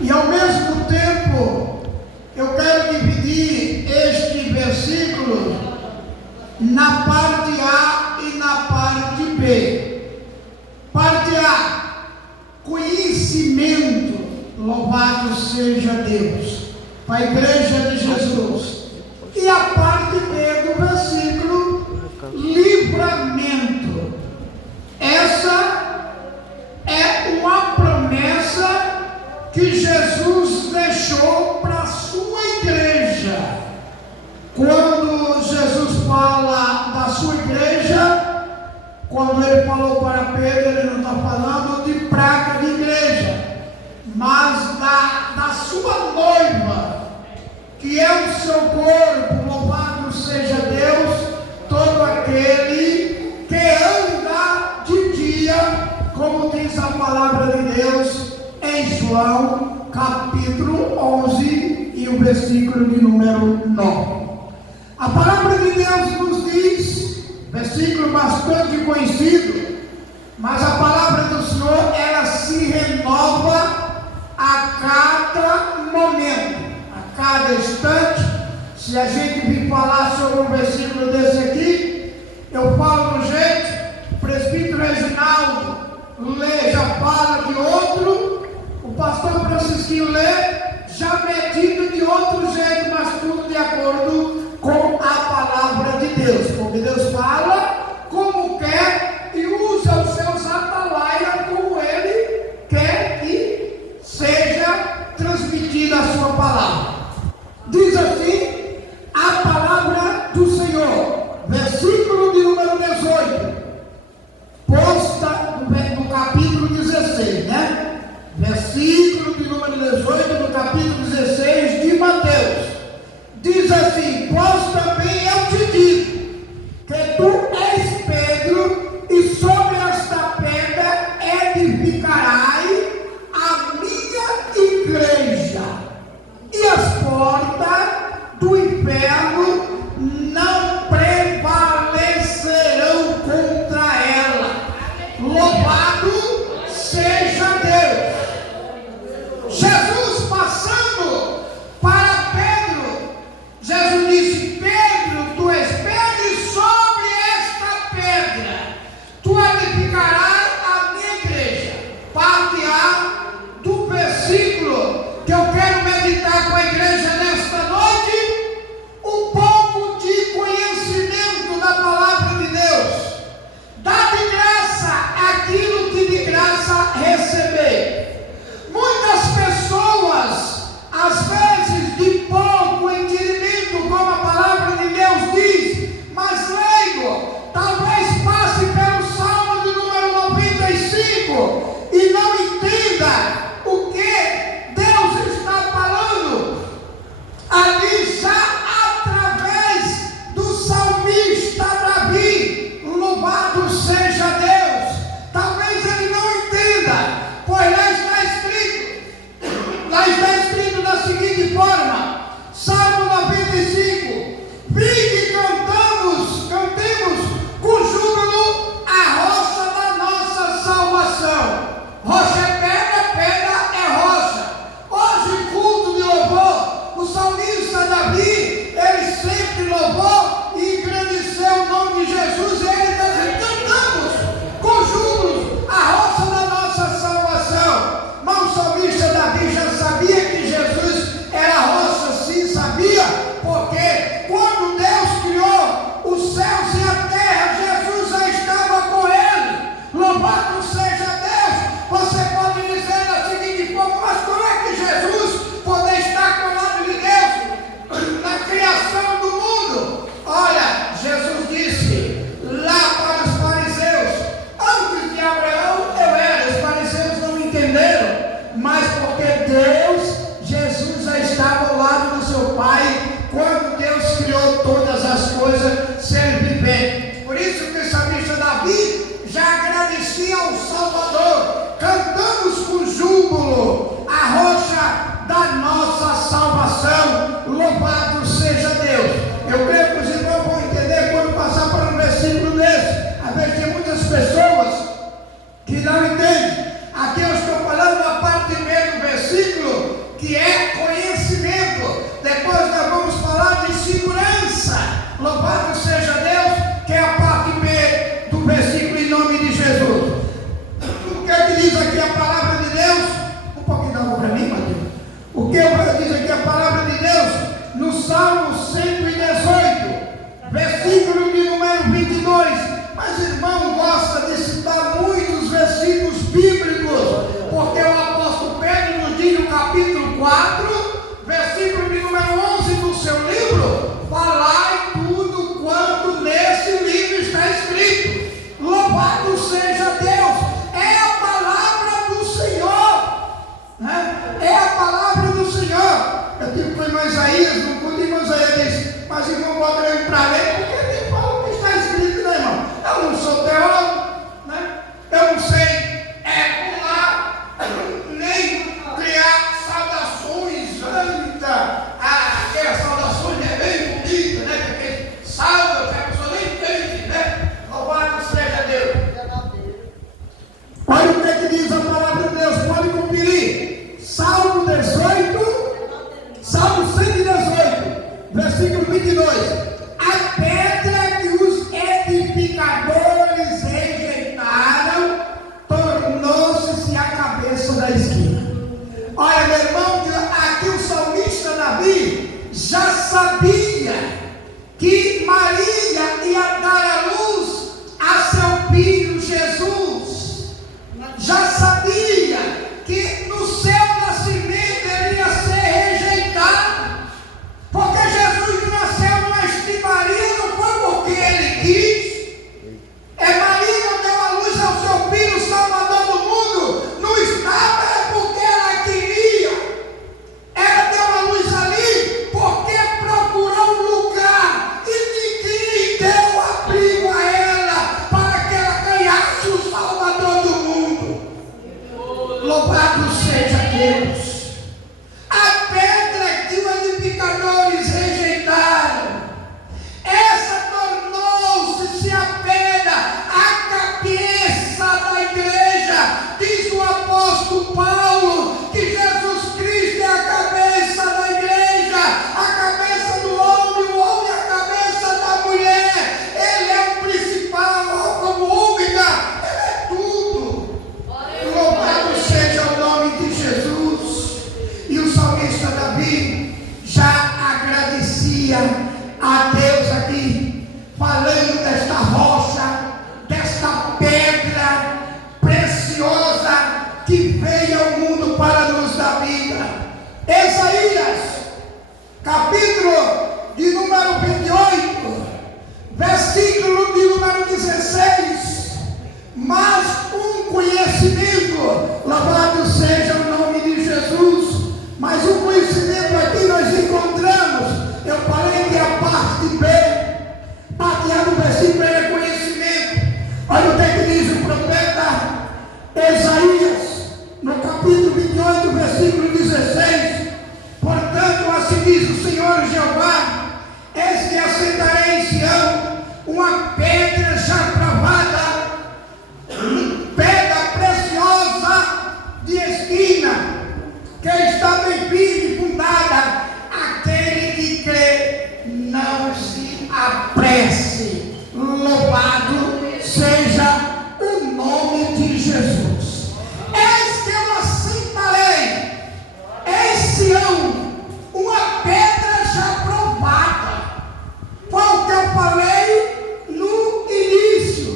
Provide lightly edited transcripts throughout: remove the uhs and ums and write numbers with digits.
E ao mesmo tempo, eu quero dividir este versículo na parte A e na parte B. Parte A, conhecimento, louvado seja Deus, para a igreja de Jesus. E a parte B do versículo, livramento. Essa é uma promessa que Jesus deixou para a sua igreja. Quando Jesus fala da sua igreja, quando ele falou para Pedro, ele não está falando de praga de igreja, mas da sua noiva, que é o seu corpo. Louvado seja Deus, todo aquele que anda de dia, como diz a palavra de Deus em João capítulo 11 e o versículo de número 9. A palavra de Deus nos diz, versículo bastante conhecido, mas a palavra do Senhor, ela se renova a cada momento, a cada instante. Se a gente vir falar sobre um versículo desse aqui, eu falo do jeito, o presbítero Reginaldo lê, já fala de outro, o pastor Francisquinho lê, já medita de outro jeito, mas tudo de acordo com a palavra de Deus. Porque Deus fala como quer e usa os seus atalaias como Ele quer que seja transmitida a sua palavra. Diz assim a palavra do Senhor, versículo de número 18, posta no capítulo 16, né? Versículo de número 18, no capítulo 16 de Mateus, diz assim: pois também eu te digo, que tu és Pedro, e sobre esta pedra edificarás a minha igreja, e as portas do inferno não prevalecerão contra ela. Louvado seja Deus. Jesus passando para Pedro, Jesus disse: Pedro, tu és Pedro, e sobre esta pedra tu edificarás a minha igreja. Parte A do versículo que eu quero meditar com a igreja nesta noite, um pouco de conhecimento da palavra de Deus. Dá de graça aquilo que de graça receber. Muitas pessoas, às vezes de pouco entendimento, como a palavra de Deus diz, mas leigo, talvez passe pelo Salmo de número 95 e não entenda o que É a palavra do Senhor. Eu tive com o irmão Isaías, no culto, o irmão Isaías disse, mas irmão, bota eu para ler, porque ele fala o que está escrito, né, irmão? Eu não sou teólogo, né? Eu não sei pular, nem criar saudações, aquelas saudações é bem bonita, né? Porque salva, que a pessoa nem entende, né? Louvado seja Deus. Olha o que diz a palavra de Deus, pode conferir. Salmo 118, versículo 22. A pedra que os edificadores rejeitaram tornou-se a cabeça da esquina. Olha, meu irmão, aqui o salmista Davi já sabia que Maria ia dar à luz a seu filho Jesus. Já sabia que no seu nascimento ele ia ser rejeitado, porque Jesus nasceu numa estimaria, não foi porque ele quis. Maria deu a luz ao seu filho, Salvador do mundo, não estava porque ela queria. Ela deu a luz ali porque procurou um lugar e ninguém deu abrigo a ela para que ela ganhasse o Salvador do mundo. Louvado seja Deus. A pedra que os edificadores rejeitaram, essa tornou-se a pedra, a cabeça da igreja. Diz o apóstolo Paulo que Jesus Cristo é a cabeça da igreja, a cabeça do homem, o homem é a cabeça da mulher. Ele é o principal, como ômega, ele é tudo. Louvado seja o nome de Jesus. E o salmista Davi já agradecia a Deus aqui, falando desta rocha, desta pedra preciosa que veio ao mundo para nos dar vida. Isaías, capítulo de número 28, versículo de número 16. Mas um conhecimento, louvado seja o nome de Jesus, mas um conhecimento aqui nós encontramos. Eu falei que a parte B, parte A do versículo é conhecimento. Olha o que diz o profeta Isaías, no capítulo 28, versículo 16. Portanto, assim diz o Senhor Jeová: eis que assentarei em Sião uma pedra já provada, pedra preciosa de esquina, que está bem firme e fundada. Aquele que crê não se apresse. Louvado seja o nome de Jesus. Eis que eu assentarei em Sião uma pedra já provada. Foi o que eu falei no início.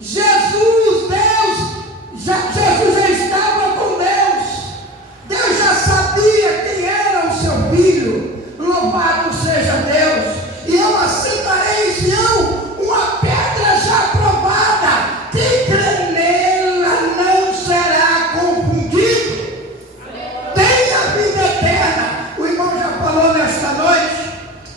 Jesus já estava com Deus. Deus já sabia quem era o seu filho. Louvado seja Deus. E eu assentarei em Sião uma pedra já provada. Quem crê nela não será confundido. Tem a vida eterna. O irmão já falou nesta noite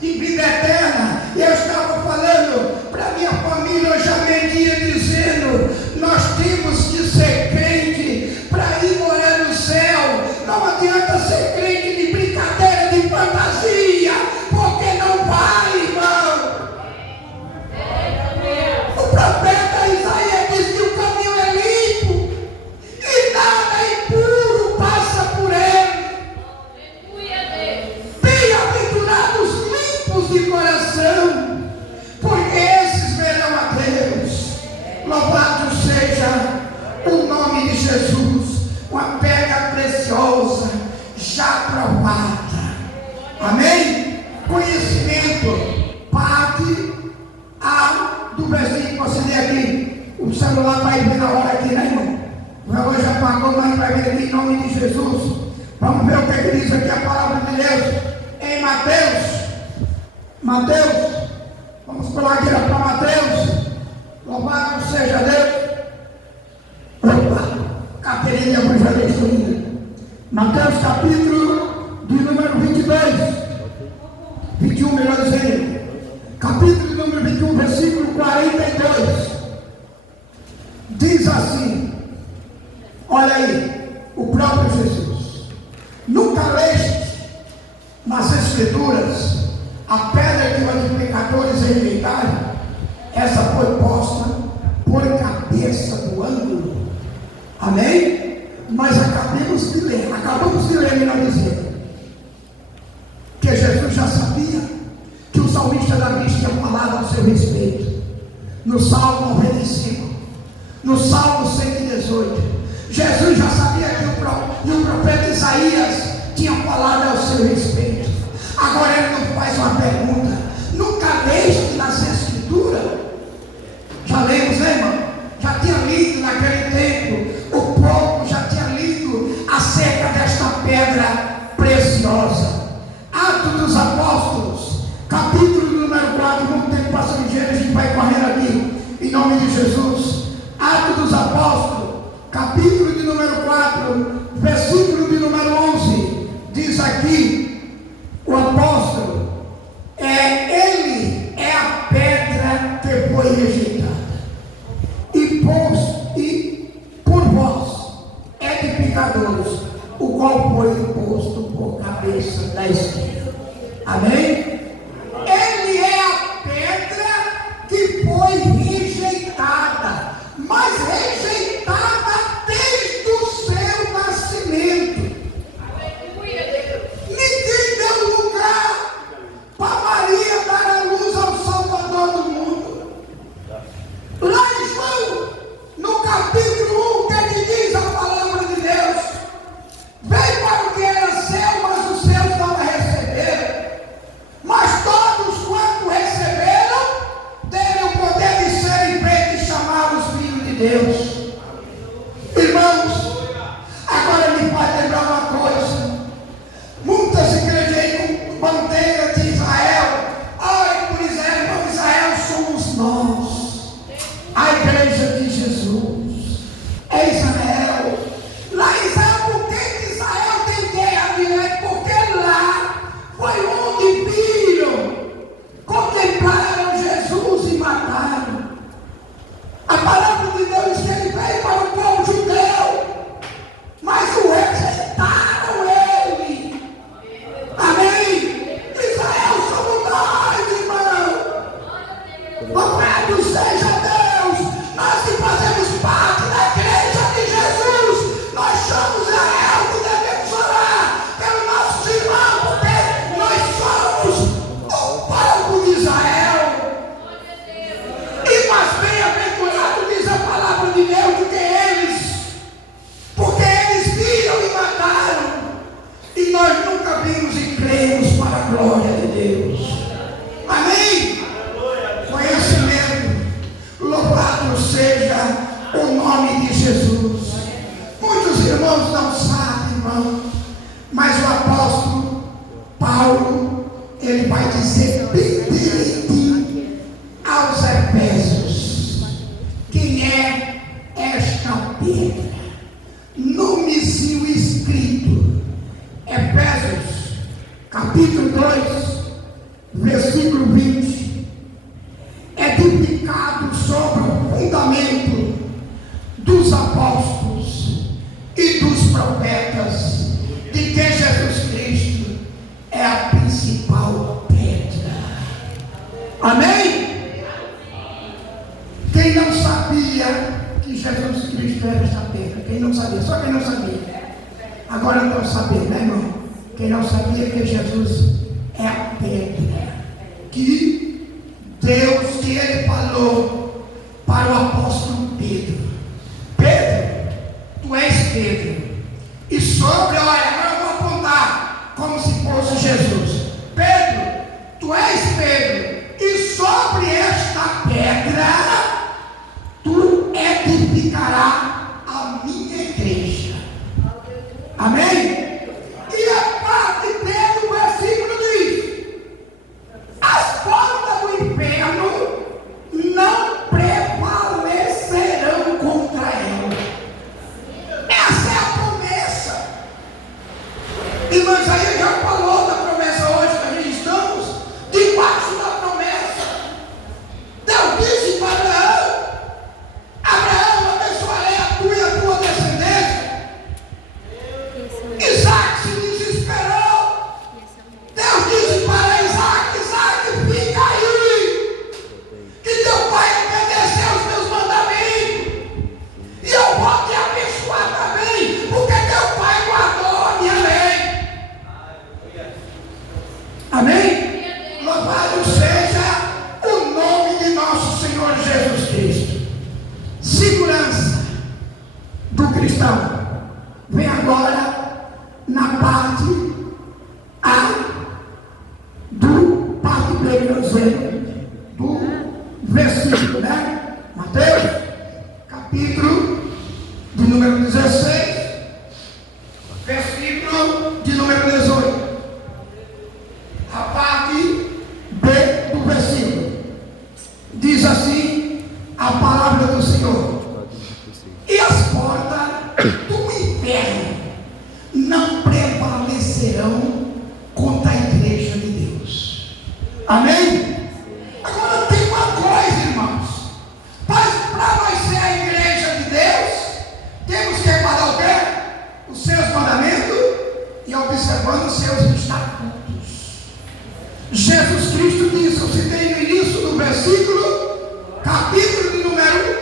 em vida eterna. E eu estava falando para minha família hoje à meia-dia, dizendo: nós temos que ser crente para ir morar no céu. Não adianta ser crente de brincadeira, de fantasia, porque não vai, irmão. O profeta Isaías diz que o caminho é limpo e nada impuro passa por ele. Bem-aventurados limpos de coração, porque esses verão a Deus. Louvado seja o nome de Jesus. Uma pedra preciosa, já provada. Amém? Conhecimento, parte A do versículo que você lê aqui. O celular vai ver na hora aqui, né, irmão? Hoje já apagou, mas vai ver aqui em nome de Jesus. Vamos ver o que diz aqui a palavra de Deus em Mateus. Vamos pular aqui para Mateus. Louvado seja Deus. Opa, Caterina evangelista linda. Mateus capítulo de número 21, melhor dizendo. Capítulo de número 21, versículo 42. Diz assim, olha aí, o próprio Jesus. Nunca leste nas Escrituras a pedra que os pecadores rejeitaram, essa foi posta por cabeça do ângulo. Amém? Nós acabamos de ler, melhor dizendo, que Jesus já sabia que o salmista Davi tinha falado ao seu respeito, no Salmo 95, no Salmo 118. Jesus já sabia que o profeta Isaías tinha falado ao seu respeito. Agora ele não faz uma pergunta: nunca leste nas Escrituras? Já lemos, né, irmão? Já tinha lido naquele tempo, o povo já tinha lido acerca desta pedra preciosa. Atos dos Apóstolos, capítulo número 4, vamos ter que passar ligeiro, a gente vai correndo aqui, em nome de Jesus. Atos dos Apóstolos, capítulo de número 4, versículo de número 11, diz aqui, o apóstolo, ele é a pedra que foi rejeitada, e por vós, edificadores, o qual foi posto por cabeça da esquerda. Amém? Ele é a pedra que foi rejeitada, mas rejeitada desde o seu nascimento. Ninguém deu lugar para Maria dar a luz ao Salvador do mundo. Lá em João, no capítulo 1, que ele diz a palavra de Deus: veio para o que era seu, mas os seus não a receberam. Mas todos quanto receberam, deram o poder de serem feitos e chamados filhos de Deus. Irmãos, agora me faz lembrar uma coisa. Muitas igrejas aí com bandeira de Israel. Ai, por exemplo, Israel somos nós, a igreja de Jesus. É Israel. Lá em Israel, por que Israel tem guerra direta? Porque lá foi onde viram, contemplaram Jesus e mataram. A palavra de Deus diz que ele veio para o povo judeu, mas o rejeitaram ele. Amém? Israel somos nós, irmão. Louvado seja Deus, nós que fazemos parte da igreja de Jesus, nós somos Israel que devemos orar pelo nosso irmão, porque nós somos o povo de Israel. E mas bem-aventurado diz a palavra de Deus do que eles, porque eles viram e mataram, e nós nunca vimos e cremos para a glória de Deus. Amém? Conhecimento, louvado seja o nome de Jesus. Muitos irmãos não sabem, irmão, mas o apóstolo Paulo, ele vai dizer bem direitinho aos Efésios quem é esta pedra. Nomezinho escrito, Efésios capítulo 2, versículo 20, edificado sobre o fundamento dos apóstolos e dos profetas, de que Jesus Cristo é a principal pedra. Amém? Quem não sabia que Jesus Cristo era esta pedra? Quem não sabia? Só quem não sabia. Agora não sabia, né, irmão? Quem não sabia que Jesus é a pedra que Deus, que ele falou para o apóstolo Pedro: Pedro, tu és Pedro, e sobre, olha, agora eu vou apontar como se fosse Jesus: Pedro, tu és Pedro, e sobre esta pedra tu edificarás a minha igreja. Amém? E a parte dele, o versículo diz: as portas do inferno não prevalecerão contra ela. Essa é a promessa. Irmã Isaías já falou da promessa hoje que nós estamos debaixo da promessa. Deus disse para Abraão: Abraão, abençoarei a tua e a tua descendência. Isaac se desesperou. Deus disse para Isaac: Isaac, fica aí, que teu pai obedeceu os meus mandamentos, e eu vou te abençoar também, porque teu pai guardou a minha lei. Amém? Louvado seja o nome de nosso Senhor Jesus Cristo. Segurança do cristão vem agora na parte A do parte B, quer dizer, do versículo, né? Mateus, capítulo de número 16, versículo de número 18. A parte B do versículo diz assim a palavra do Senhor: e as portas do inferno não prevalecerão contra a igreja de Deus. Amém? Agora tem uma coisa, irmãos, para nós ser a igreja de Deus, temos que guardar o quê? Os seus mandamentos e observando os seus estatutos. Jesus Cristo disse, eu citei no início do versículo, capítulo de número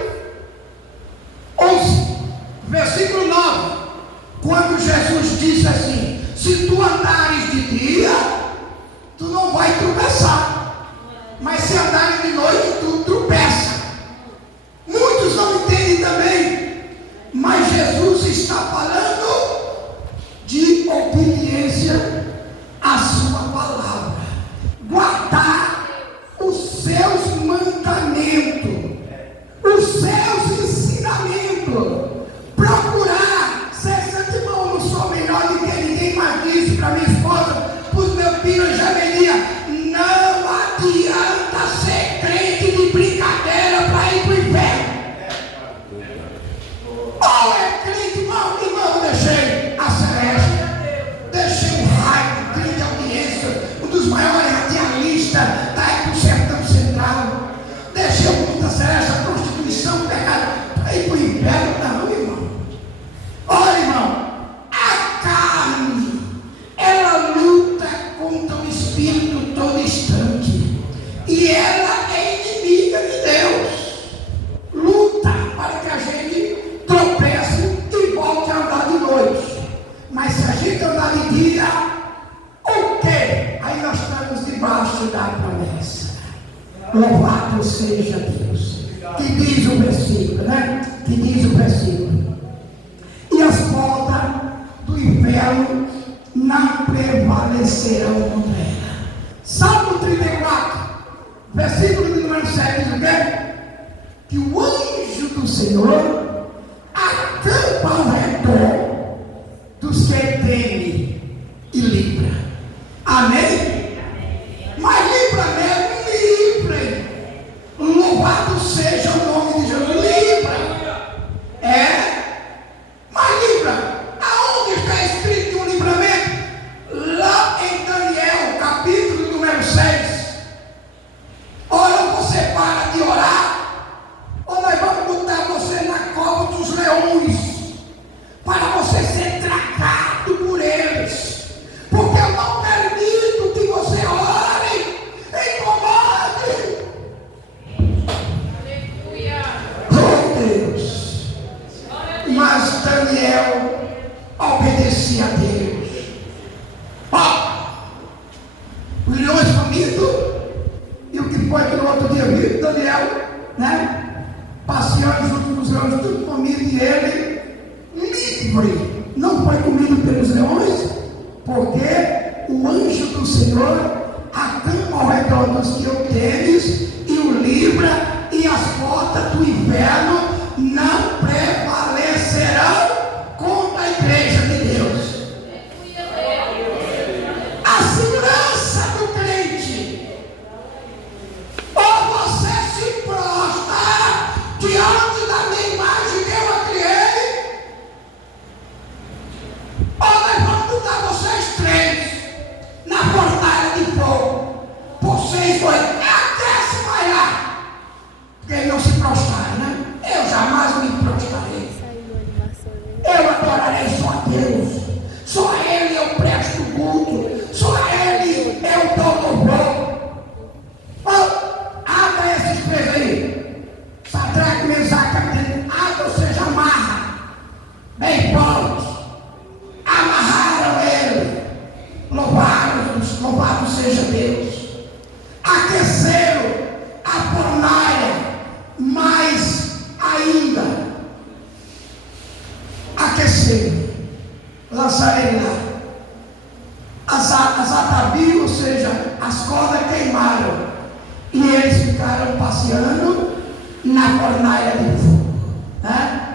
11, versículo 9, quando Jesus disse assim: se tu andares de dia, tu não vai tropeçar, mas se andares de noite, tu tropeça. Muitos não entendem também, mas Jesus está falando de obediência à sua palavra, guardar os seus mandamentos, os seus ensinamentos, procurar ser santo. Irmão, eu não sou melhor do que ninguém, mas disse para minha esposa, para os meus filhos, já vendia: não adianta ser crente de brincadeira para ir para o inferno. Ou é crente, irmão, eu deixei a Celeste, deixei o raio, crente de audiência, um dos maiores radialistas da época do Sertão Central, deixei o mundo da Celeste, a prostituição, pecado, para ir para o inferno. Não, irmão. Olha, irmão, a carne, ela luta contra o espírito todo instante, e ela é inimiga de Deus. Luta para que a gente tropece e volte a andar de noite. Mas se a gente andar de dia, o quê? Aí nós estamos debaixo da promessa. Louvado seja Deus. Que diz o versículo, né? Que diz o versículo: e as portas do inferno não prevalecerão contra ela. Salmo 34, versículo de número 7 diz o quê? Que o anjo do Senhor acampa ao redor dos que temem e livra. Amém? Mas livra mesmo, livre. Louvado seja o nome de Jesus. Livra. Mas livra. Aonde está escrito um livramento? Lá em Daniel, capítulo número 6. Ora, você para de orar, ou nós vamos botar você na cova dos leões, para você ser tragado por eles, porque eu não permito que você ore em comando. Oh Deus! Mas Daniel obedecia a Deus. Os leões famintos, e o que foi que no outro dia viu Daniel, né? Passeando junto com os leões, tudo comido, e ele livre, não foi comido pelos leões, porque o anjo do Senhor acampa ao redor dos que o temes e o livra, e as portas do inferno não prevalecerão contra a igreja de Deus. A segurança do crente: ou você se prostra diante da minha imagem que eu a criei, ou nós vamos botar você estrelas Louvado seja Deus. Aqueceram a fornalha, mais ainda. Aqueceram. Lançaram ele lá. As atavias, ou seja, as cordas queimaram. E eles ficaram passeando na fornalha de fogo. Né?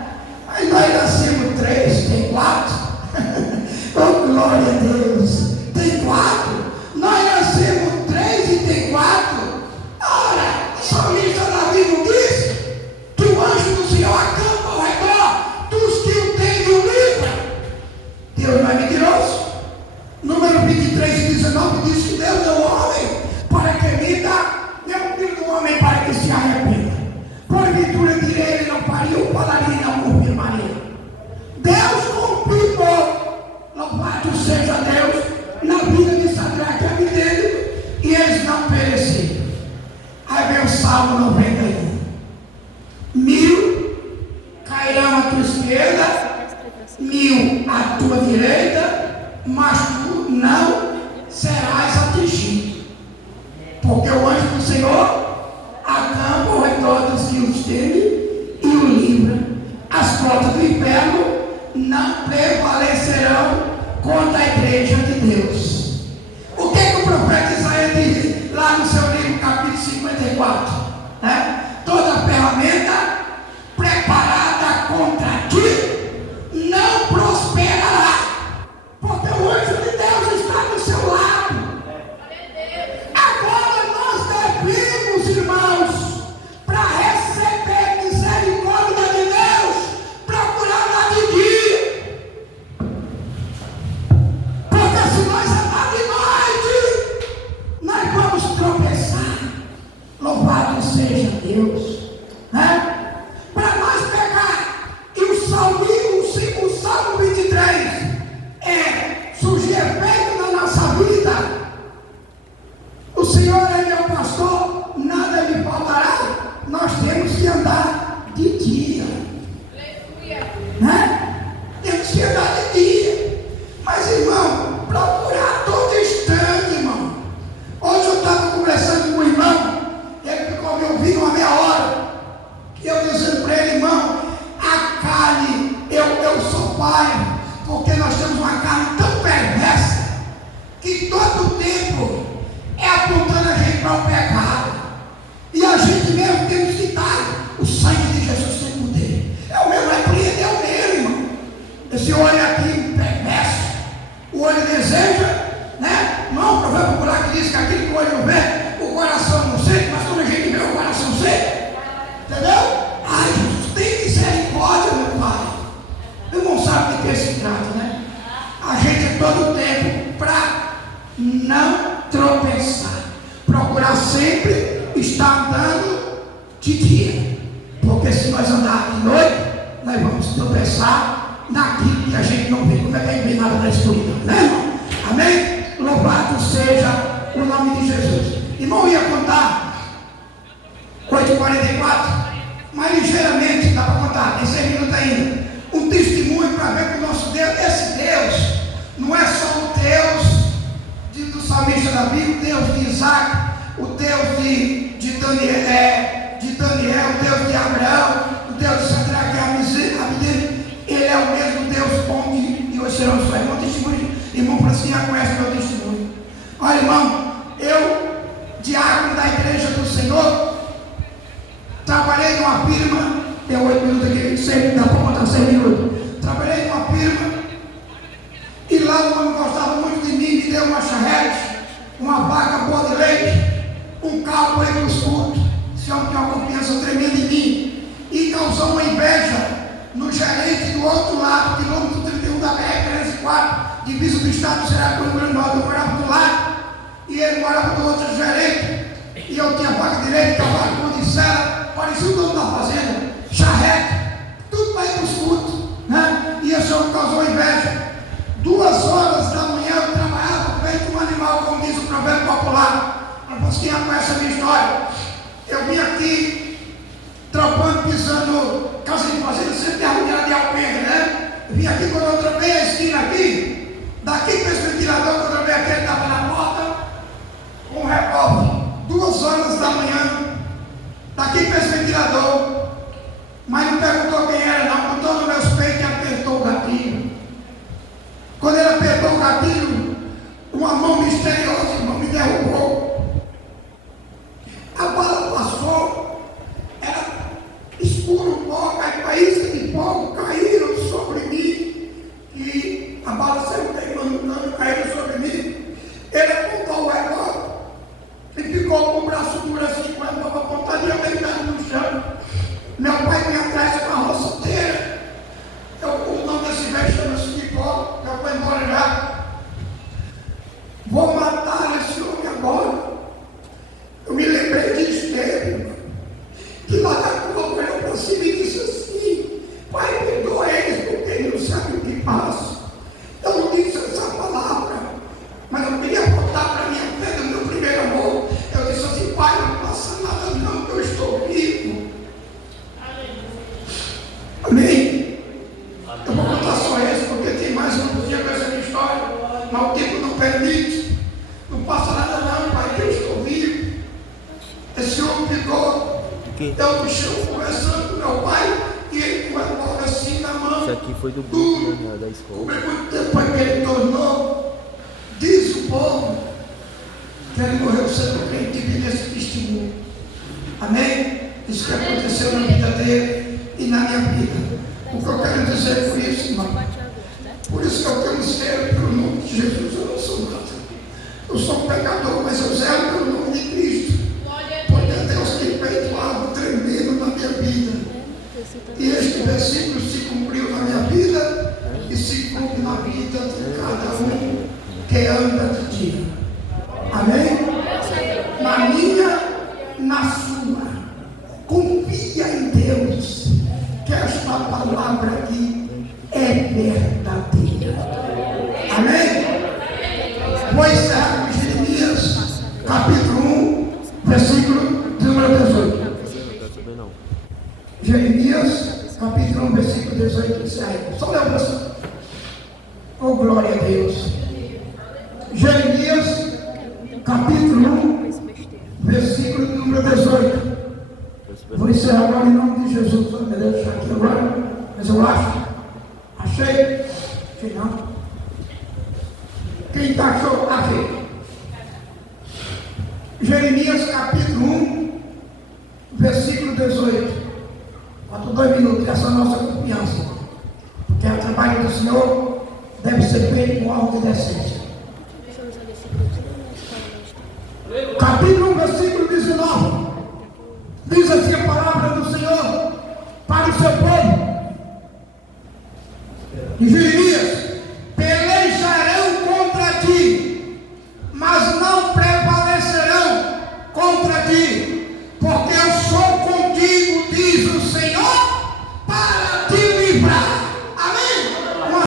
Aí nós nascemos 3, tem 4. Oh, glória a Deus. Tem 4. Nós nascemos 3 e tem 4. Ora, o salmista Davi não disse que o anjo do Senhor acampa ao redor dos que o têm e o livra. Deus não é mentiroso. Número 23 e 19 diz que Deus é o homem para que minta, é o filho do homem para que se arrependa. Porventura direi ele não pariu, falaria e não confirmaria. Deus confirmou, louvado seja Deus, na vida de Sadraque e Abednego, e eles não pereceram. Aí vem o Salmo 91. 1000 cairão à tua esquerda, 1000 à tua direita, mas tu não serás atingido. Porque o anjo do Senhor acampa ao redor dos que os temem e o livra. As portas do inferno não prevalecerão contra a igreja de Deus. O que o profeta Isaías diz lá no seu livro, capítulo 54? Né? Toda ferramenta preparada contra ti não prosperará, porque o anjo de Deus está do seu lado. Agora nós devemos, irmãos, para receber misericórdia de Deus, procurar lá de dia. Porque se nós andar de noite, nós vamos tropeçar. Louvado seja Deus. Né? Para nós pegar, e o Salmo 23 surgir efeito na nossa vida. O Senhor é meu pastor, nada me faltará. Nós temos que andar de dia. Né? Temos que andar de dia. Mas, irmão, procurar todo instante, irmão. Hoje eu estava conversando com o irmão, ele ficou me ouvindo uma meia hora. E eu dizendo para ele, irmão, a carne, eu sou pai, porque nós temos uma carne tão perversa, que todo o tempo é apontando a gente para o pecado. E a gente mesmo temos que dar o sangue de Jesus sem poder. É o mesmo, repreender o mesmo, irmão. Esse olho aqui perverso, o olho deseja, né? Não, o provérbio popular que diz que aquele que o olho não vê, o coração não sente, mas quando a gente vê, o coração sente. Entendeu? Ai, Jesus, tem misericórdia, meu Pai. Eu não sabe de que se trata, né? A gente todo o tempo para não tropeçar, procurar sempre estar andando de dia, porque se nós andarmos de noite, nós vamos tropeçar naquilo que a gente não vê, como é bem nada da escuridão, né, irmão? Amém? Louvado seja o nome de Jesus. Irmão, ia contar 8h44, mas ligeiramente dá para contar, tem 6 minutos ainda. Um testemunho para ver que o nosso Deus, esse Deus, não é só o Deus do salmista Davi, o Deus de Isaac, o Deus de Daniel, o Deus de Abraão, o Deus de Sadraque e Abednego. Ele é o mesmo Deus bom e hoje será o seu irmão testemunho. Irmão Francisco já conhece meu testemunho. Olha, irmão, eu, diácono da igreja do Senhor, trabalhei numa firma, tem 8 minutos aqui, 6 minutos, dá para contar 6 minutos. Trabalhei numa firma, e lá o homem gostava muito de mim, me deu uma charrete, uma vaca boa de leite, um carro para ir para os cultos. Esse homem tinha uma confiança tremenda em mim, e causou uma inveja no gerente do outro lado, quilômetro 31 da BR-304, divisa do estado do Ceará com o Rio Grande do Norte. Eu morava do lado, e ele morava do outro gerente, e eu tinha vaca direita, cavalo com cela, parecia o dono da fazenda, charrete, tudo para ir para os cultos, né? E esse homem causou inveja. 2 horas da manhã eu trabalhava feito um animal, como diz o provérbio popular. Para você que conhece a minha história, eu vim aqui tropando, pisando casa de fazenda, sempre tem a rua de alpendre, né? Eu vim aqui, quando eu tropei a esquina aqui, daqui para esse ventilador, quando eu tropei aqui, ele estava na porta, vou matar esse homem agora. Eu me lembrei de Estevão, que lá da tua olhou para cima e disse assim: Pai, perdoa eles, porque eles não sabem o que passam. Eu não disse essa palavra, mas eu queria voltar para a minha fé do meu primeiro amor. Eu disse assim: Pai, não passa nada não, que eu estou vivo. Amém? Eu vou contar só esse, porque tem mais um podia com essa minha história, mas o tempo não permite. Não passa nada não, Pai, que eu estou vivo. Esse homem ficou, eu me chamo conversando com meu pai, e ele com a bola assim na mão. Isso aqui foi do grupo, né, da escola. Muito tempo que ele tornou, diz o povo, que ele morreu sendo crente e nesse testemunho. Amém? Isso que aconteceu na vida dele e na minha vida. O que eu quero dizer por isso, irmão? Por isso que eu tenho zelo pelo nome de Jesus. Eu não sou nada. Eu sou um pecador, mas eu zelo pelo nome de Cristo. Porque Deus tem feito algo tremendo na minha vida. E este versículo se cumpriu na minha vida e se cumpre na vida de cada um que anda de dia. Amém? Na minha, na sua. Confia em Deus, que esta palavra aqui é verdadeira. Amém? Vou encerrar com Jeremias, capítulo 1, versículo de número 18. Jeremias, capítulo 1, versículo 18, diz aí. Só lembra assim. Oh, glória a Deus. Jeremias, capítulo 1, versículo de número 18. Vou encerrar agora em nome de Jesus. Vou me deixar aqui agora, mas eu acho. Achei? Achei não. Quem está achou? Achei. Jeremias, capítulo 1, versículo 18. Faltam 2 minutos, essa é a nossa confiança. Porque o trabalho do Senhor deve ser feito com alta decência. Capítulo 1, versículo 19. Diz assim a palavra do Senhor para o seu povo.